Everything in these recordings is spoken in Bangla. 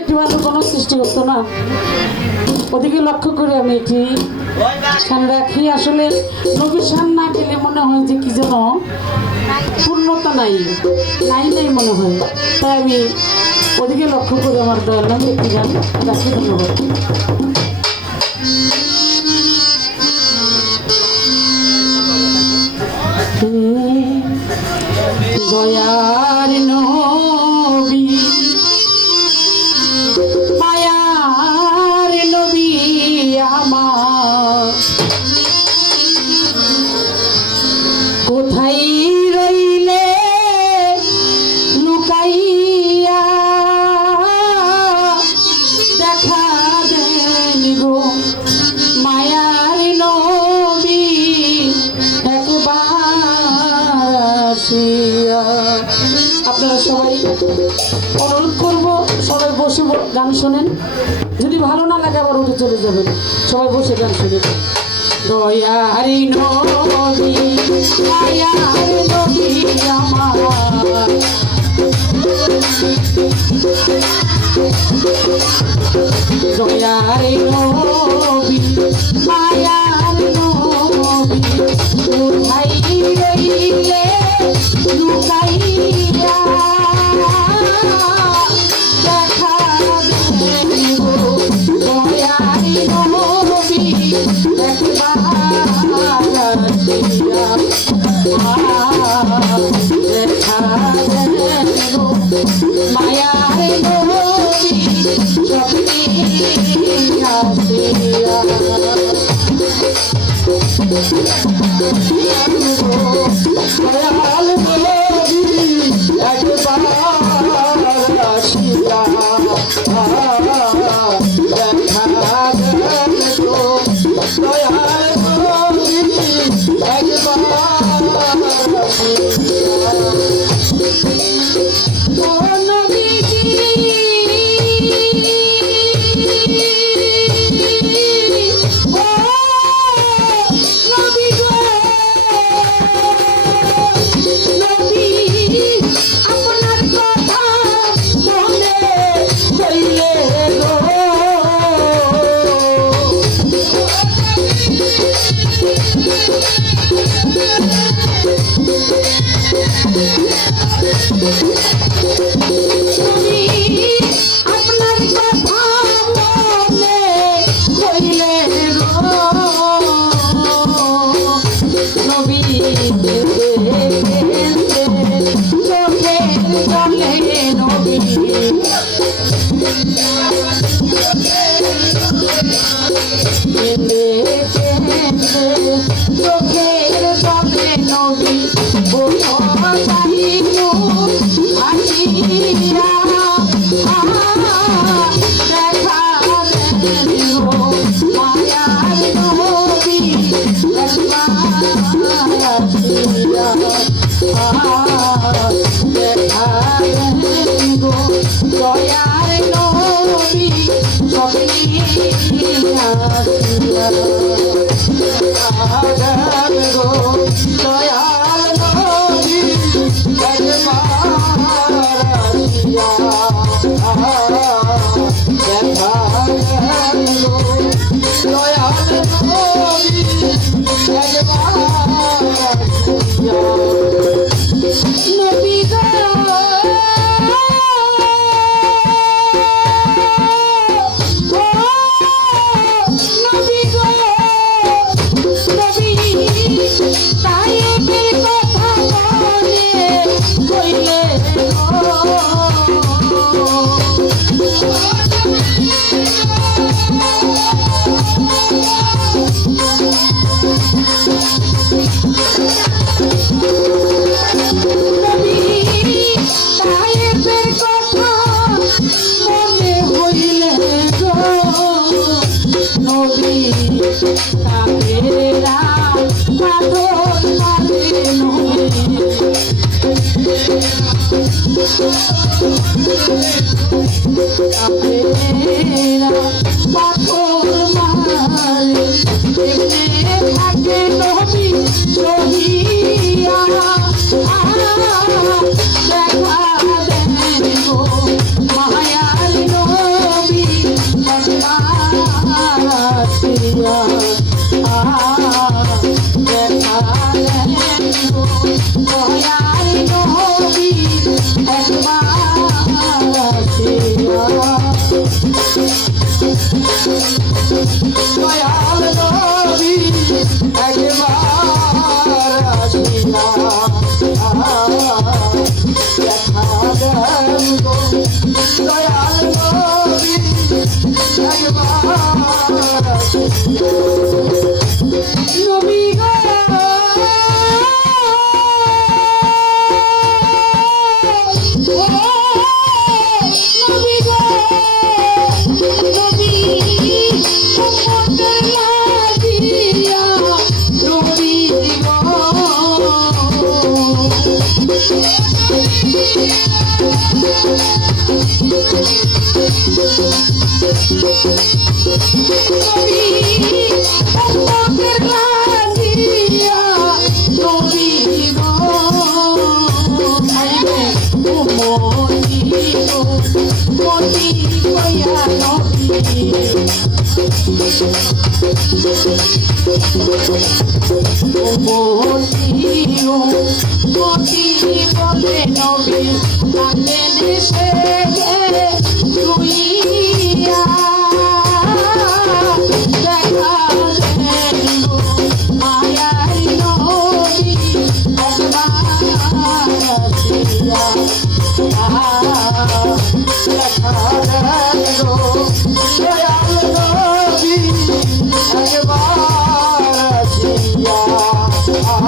একটি ভালো কোনো সৃষ্টি হতো না। ওদিকে লক্ষ্য করে আমি একটি শান রাখি। আসলে নবীর শান না গেলে মনে হয় যে কি যেন পূর্ণতা নাই নাই নাই মনে হয়। তাই আমি ওদিকে লক্ষ্য করে আমার দয়াল নামে একটি গান রাখি। ধন্যবাদ। দয়ার নবী মায়ার নবী আমার কোথায় রইলে লুকাইয়া দেখা দেন গো মায়ার নবী একবার আসিয়া। আপনারা সবাই অনুরোধ করবো, সবাই বসে গান শোনেন। যদি ভালো না লাগে আবার উঠে চলে যাবেন। সবাই বসে গান শুনেন। দয়ারি নবী মায়ার নবী আমার দয়ারি নবী মায়ার নবী কোথায় রইলে লুকাইয়া দেখা দেব দয়ারি নবী একবার আসিয়া। দেখা দেব মায়ার নবী স্বপ্নে আসিয়া। দয়াল নবী একবার আসিয়া দেখা দেব দয়াল নবী একবার ও নবীজি আপনার কথা মনে হইলে নবী চোখের জলে নবী চোখের জলে নবী আসিয়া দেখা দেব মায়ার নবী একবার আসিয়া দেখা দেব দয়ার নবী স্বপ্নে আসিয়া। গো দয়াল নবী একবার আসিয়া দেখা দেব দয়াল নবী একবার আসিয়া। নবী গো নবী গো নবী তাই কথা মনে হইলে কাফেরা পাথর মারে নবী কাফেরা পাথর মারে এমনে থাকে নবী সহিয়া দেখা দেব মায়ার নবী বলে নবী কান্দে দেশে রুইয়া দেখা দেন মায়াই নবী একবার আসিয়া দেখা দেন দয়াল নবী একবার আসিয়া দেখা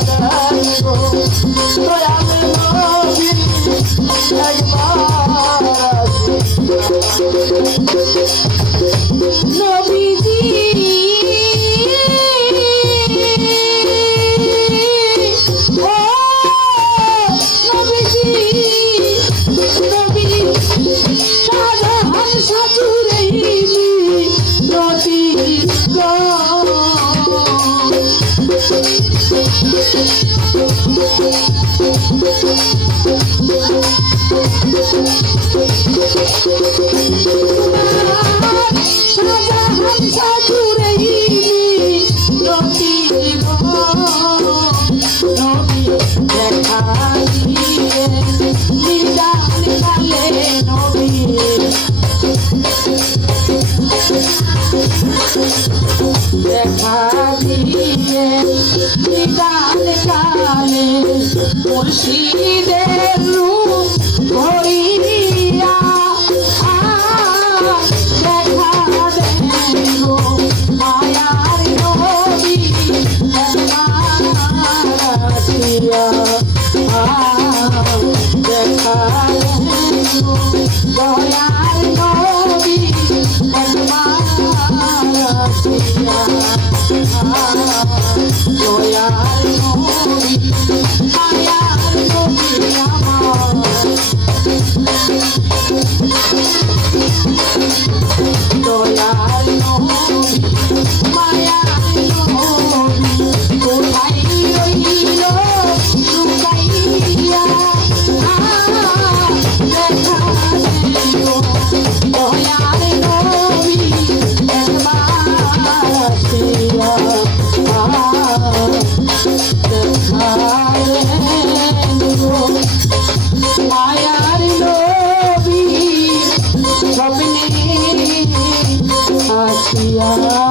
দেন দয়াল নবী একবার নবীজি ও নবীজি নবী শাহজাহান সাজুরে নবী গো শাহজাহান সাজুরে নবী গো নবী দেখা দিয়ে নিদান কালে নবী দেখা দিয়ে নিদান কালে মুর্শিদের রূপ ধরিয়া দেখা দেন গো মায়ার নবী একবার আসিয়া দেখা দেন গো দয়ার নবী একবার আসিয়া দয়ার নবী মায়ার নবী আমার দয়ার নবী মায়ার নবী কোথায় রইল লুকাইয়া দেখা দেন গো দয়ার নবী একবার আসিয়া দেখা দেন গো মায়ার নবী স্বপ্নে আসিয়া